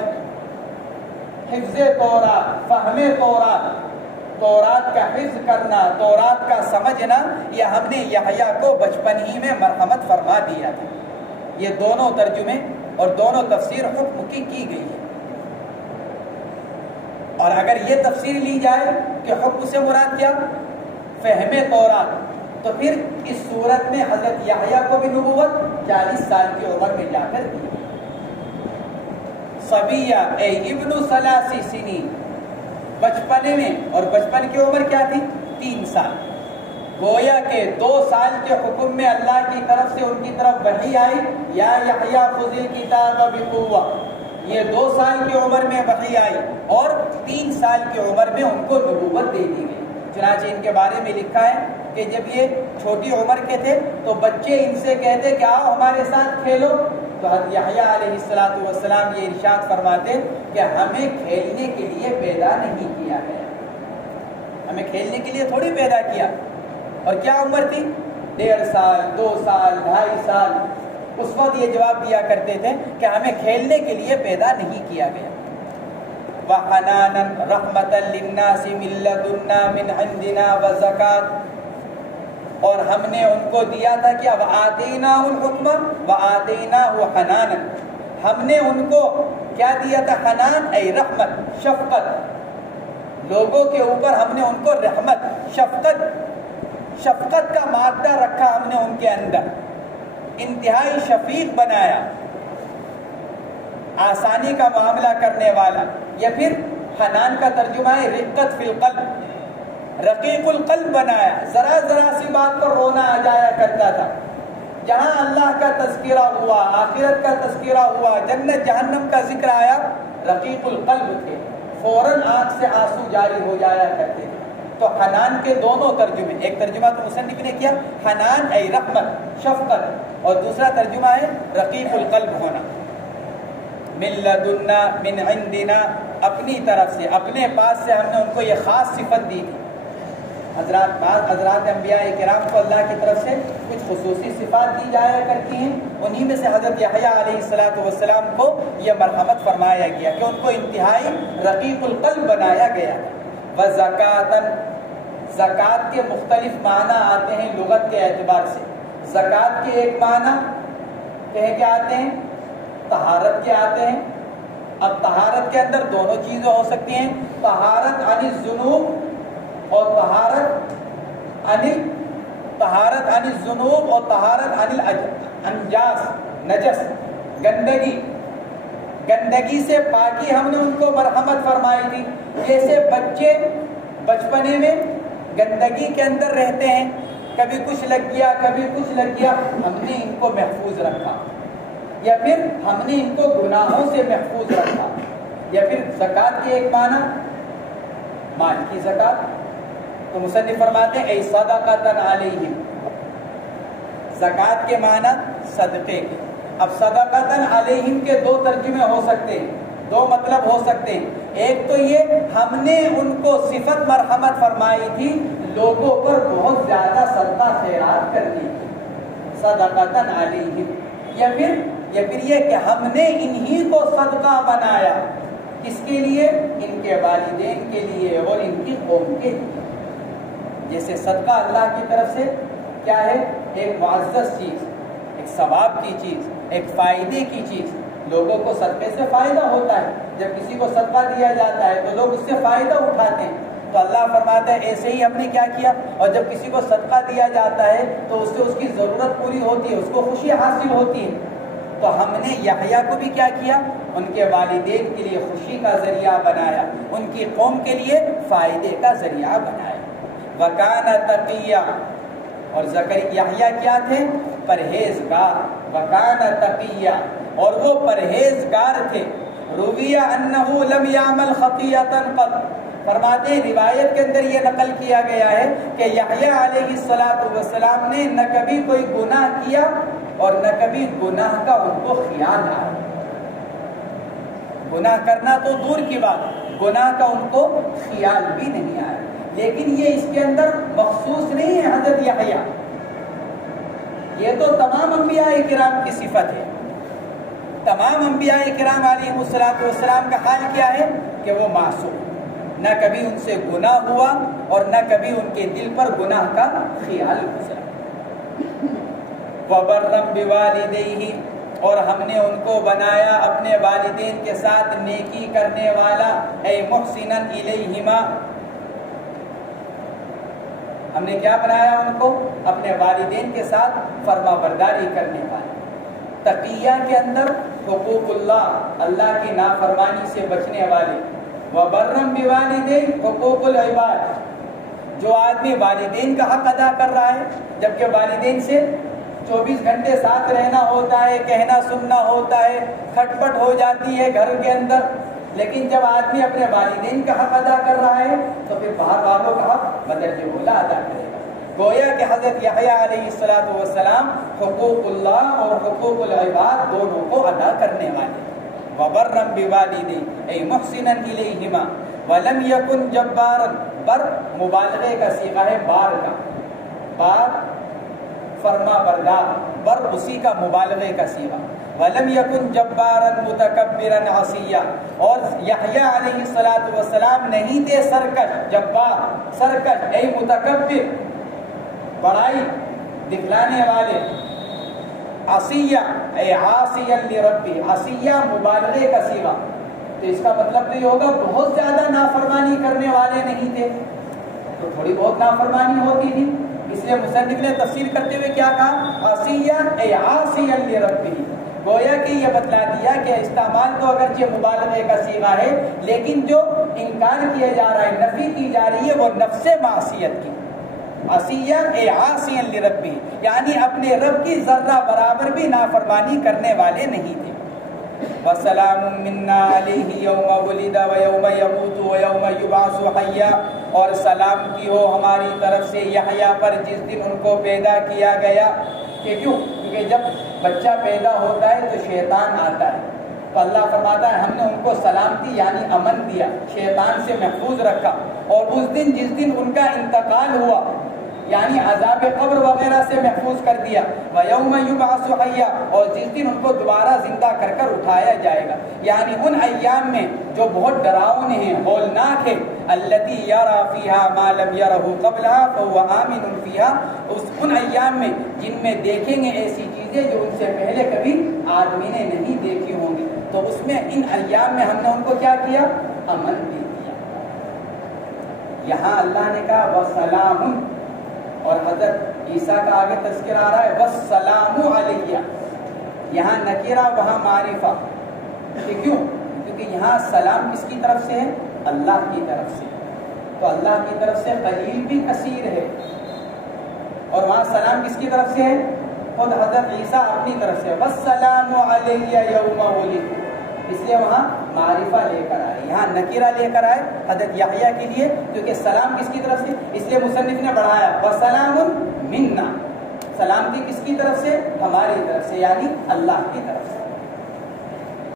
حفظ تورات، فہم تورات، تورات کا حفظ کرنا، تورات کا سمجھنا، یہ ہم نے یحییٰ کو بچپن ہی میں مرحمت فرما دیا تھا۔ یہ دونوں ترجمے اور دونوں تفسیر حکم کی گئی ہے۔ اور اگر یہ تفسیر لی جائے کہ حکم سے مراد کیا؟ فہم تورات، تو پھر اس صورت میں حضرت یحییٰ کو بھی نبوت 40 سال کی عمر میں جا کر دی۔ صبیہ اے ابن 3 سنین، بچپنے میں، اور بچپن کی عمر کیا تھی؟ 3 سال۔ گویا کہ 2 سال کے حکم میں اللہ کی طرف سے ان کی طرف وحی آئی، یا یحییٰ خذ الکتاب بقوہ، یہ 2 سال کی عمر میں وحی آئی، اور 3 سال کی عمر میں ان کو نبوت دے دی گئی۔ چنانچہ ان کے بارے میں لکھا ہے کہ جب یہ چھوٹی عمر کے تھے تو بچے ان سے کہتے کہ آؤ ہمارے ساتھ کھیلو، تو حضرت یحییٰ علیہ السلام یہ ارشاد فرماتے کہ ہمیں کھیلنے کے لیے پیدا نہیں کیا گیا، ہمیں کھیلنے کے لیے تھوڑی پیدا کیا۔ اور کیا عمر تھی؟ 1.5 سال، 2 سال، 2.5 سال۔ اس وقت یہ جواب دیا کرتے تھے کہ ہمیں کھیلنے کے لیے پیدا نہیں کیا گیا۔ وَحَنَانًا رَحْمَةً لِلنَّاسِ مِن لَّدُنَّا مِنْ عِندِنَا وَزَكَاةً، اور ہم نے ان کو دیا تھا کہ وَآتَيْنَاهُ الْحُكْمَ وَآتَيْنَاهُ حَنَانًا، ہم نے ان کو کیا دیا تھا؟ حنان اے رحمت، شفقت. لوگوں کے اوپر ہم نے ان کو رحمت، شفقت کا مادہ رکھا ہم نے ان کے اندر، انتہائی شفیق بنایا، آسانی کا معاملہ کرنے والا. یا پھر حنان کا ترجمہ ہے رقت فی القلب، رقیق القلب بنایا. ذرا ذرا سی بات پر رونا آ جایا کرتا تھا. جہاں اللہ کا تذکرہ ہوا، آخرت کا تذکرہ ہوا، جنت جہنم کا ذکر آیا، رقیق القلب تھے، فوراً آنکھ سے آنسو جاری ہو جایا کرتے تھے. تو حنان کے دونوں ترجمے، ایک ترجمہ تو مصنف نے کیا حنان اے رحمت، شفقت، اور دوسرا ترجمہ ہے رقیق القلب ہونا. من لدنا، من عندنا، اپنی طرف سے، اپنے پاس سے ہم نے ان کو یہ خاص صفت دی تھی. بعض حضرات انبیاء کرام کو اللہ کی طرف سے کچھ خصوصی صفات دی جایا کرتی ہیں. انہی میں سے حضرت یحییٰ علیہ السلام کو یہ مرحمت فرمایا گیا کہ ان کو انتہائی رقیق القلب بنایا گیا. وزکاتن، زکوٰۃ کے مختلف معنی آتے ہیں لغت کے اعتبار سے. زکوٰۃ کے ایک معنی کیا آتے ہیں؟ طہارت کے آتے ہیں. اب طہارت کے اندر دونوں چیزیں ہو سکتی ہیں، طہارت عن الذنوب اور طہارت عن الذنوب اور طہارت عن الانجاس، نجس، گندگی سے پاکی ہم نے ان کو مرحمت فرمائی تھی. جیسے بچے بچپنے میں گندگی کے اندر رہتے ہیں، کبھی کچھ لگ گیا کبھی کچھ لگ گیا، ہم نے ان کو محفوظ رکھا. یا پھر ہم نے ان کو گناہوں سے محفوظ رکھا. یا پھر زکوٰۃ کے ایک معنی مال کی زکوٰۃ، تو مصنف فرماتے ہیں اے صدقۃ علیہم، زکوٰۃ کے معنی صدقے کے. اب صدقۃ علیہم کے دو ترجمے ہو سکتے ہیں، دو مطلب ہو سکتے ہیں. ایک تو یہ ہم نے ان کو صفت مرحمت فرمائی تھی، لوگوں پر بہت زیادہ صدقہ خیرات کرنی، صدقۃ علیہم. یا پھر یہ کہ ہم نے انہی کو صدقہ بنایا. کس کے لیے؟ ان کے والدین کے لیے اور ان کی قوم کے لیے. جیسے صدقہ اللہ کی طرف سے کیا ہے؟ ایک معزز چیز، ایک ثواب کی چیز، ایک فائدے کی چیز. لوگوں کو صدقے سے فائدہ ہوتا ہے. جب کسی کو صدقہ دیا جاتا ہے تو لوگ اس سے فائدہ اٹھاتے ہیں. تو اللہ فرماتا ہے ایسے ہی ہم نے کیا کیا، اور جب کسی کو صدقہ دیا جاتا ہے تو اس سے اس کی ضرورت پوری ہوتی ہے، اس کو خوشی حاصل ہوتی ہے. تو ہم نے یحییٰ کو بھی کیا کیا؟ ان کے والدین کے لیے خوشی کا ذریعہ بنایا، ان کی قوم کے لیے فائدے کا ذریعہ بنایا. وَكَانَ تَقِيًّا، اور یحییٰ کیا تھے؟ پرہیزگار. وَكَانَ تَقِيًّا، اور وہ پرہیزگار تھے. رویہ انہ لم یعمل خطیئۃ قط، فرماتے ہیں روایت کے اندر یہ نقل کیا گیا ہے کہ یحییٰ علیہ السلام نے نہ کبھی کوئی گناہ کیا اور نہ کبھی گناہ کا ان کو خیال آیا. گناہ کرنا تو دور کی بات، گناہ کا ان کو خیال بھی نہیں آیا. لیکن یہ اس کے اندر مخصوص نہیں ہے حضرت یحییٰ، یہ تو تمام انبیاء کرام کی صفت ہے. تمام انبیاء کرام علیہ السلام کا حال کیا ہے کہ وہ معصوم، نہ کبھی ان سے گناہ ہوا اور نہ کبھی ان کے دل پر گناہ کا خیال گزرا. وَبَرًّا بِوَالِدَيْهِ، اور ہم نے ان کو بنایا اپنے والدین کے ساتھ نیکی کرنے والا. اے محسنا الیہما، ہم نے کیا بنایا ان کو؟ اپنے والدین کے ساتھ فرما برداری کرنے والا. تقیہ کے اندر حقوق اللہ، اللہ کی نافرمانی سے بچنے والے. وَبَرًّا بِوَالِدَيْهِ حقوق العباد، جو آدمی والدین کا حق ادا کر رہا ہے، جبکہ والدین سے 24 گھنٹے ساتھ رہنا ہوتا ہے، کہنا سننا ہوتا ہے، کھٹ پٹ ہو جاتی ہے گھر کے اندر، لیکن جب آدمی اپنے والدین کا حق ادا کر رہا ہے تو پھر باہر والوں کا حق بدرجہ اولا ادا کرے گا. گویا کہ حضرت یحییٰ علیہ السلام حقوق اللہ اور حقوق العباد دونوں کو ادا کرنے والے. وَبَرًّا بِوَالِدَيْهِ أَيْ مُحْسِنًا إِلَيْهِمَا وَلَمْ يَكُنْ جَبَّارًا، بر مبالغے کا صیغہ ہے، بار کا، بار فرما بردار، بر اسی کا مبالغے کا صیغہ. وَلَمْ يَكُنْ جَبَّارًا مُتَكَبِّرًا عَصِيًّا، اور یحییٰ علیہ السلام نہیں تھے سرکش، جبار سرکش، اے متکبر بڑائی دکھلانے والے. عصیہ اے عاصیا لربی، عصیہ مبالغے کا صیغہ، تو اس کا مطلب تو یہ ہوگا بہت زیادہ نافرمانی کرنے والے نہیں تھے، تو تھوڑی بہت نافرمانی ہوتی تھی، اس لیے مصنف نے تفسیر کرتے ہوئے کیا کہا؟ عصیہ اے عاصیا لربی، گویا کہ یہ بتلا دیا کہ استعمال تو اگرچہ مبالغے کا صیغہ ہے، لیکن جو انکار کیا جا رہا ہے، نفی کی جا رہی ہے، وہ نفس معصیت کی، عصیہ اے عاصیا لربی، یعنی اپنے رب کی ذرہ برابر بھی نافرمانی کرنے والے نہیں تھے۔ وَسَلَامٌ مِّنَّا عَلَيْهِ يَوْمَ وُلِدَ وَيَوْمَ يَمُوتُ وَيَوْمَ يُبْعَثُ حَيًّا، اور سلام کی ہو ہماری طرف سے یحییٰ پر جس دن ان کو پیدا کیا گیا، کہ کیوں؟ کیونکہ جب بچہ پیدا ہوتا ہے تو شیطان آتا ہے، تو اللہ فرماتا ہے ہم نے ان کو سلامتی یعنی امن دیا، شیطان سے محفوظ رکھا، اور اس دن جس دن ان کا انتقال ہوا یعنی عذاب قبر وغیرہ سے محفوظ کر دیا، وَيَوْمَ يُبْعَثُ حَيًّا، اور جس دن ان کو دوبارہ زندہ کر کر اٹھایا جائے گا، یعنی ان ایام میں جو بہت ڈراؤنے ہیں، ہولناک ہے، الَّتِي يَرَى فِيهَا مَا لَمْ يَرَهُ قَبْلَهَا فَهُوَ آمِنٌ فِيهَا، ان ایام میں جن میں دیکھیں گے ایسی چیزیں جو ان سے پہلے کبھی آدمی نے نہیں دیکھی ہوں گی، تو اس میں ان ایام میں ہم نے ان کو کیا کیا؟ امن بھی دیا۔ یہاں اللہ نے کہا وَسَلَامٌ، اور حضرت عیسیٰ کا آگے تذکر آ رہا ہے وَالسَّلَامُ عَلَيَّ، یہاں نکرہ وہاں معرفہ، کہ کیوں؟ کیونکہ یہاں سلام کس کی طرف سے ہے؟ اللہ کی طرف سے، تو اللہ کی طرف سے قلیل بھی کثیر ہے، اور وہاں سلام کس کی طرف سے ہے؟ خود حضرت عیسیٰ اپنی طرف سے، وَالسَّلَامُ عَلَيَّ يَوْمَ وُلِدْتُ، اس لیے وہاں معرفہ لے کر آئے، یہاں نکرہ لے کر آئے حضرت یحییٰ کے لیے، کیونکہ سلام کس کی طرف سے، اس لیے مصنف نے بڑھایا وَسَلَامٌ مِنَّا، سلامتی کس کی طرف سے؟ ہماری طرف سے، یعنی اللہ کی طرف سے۔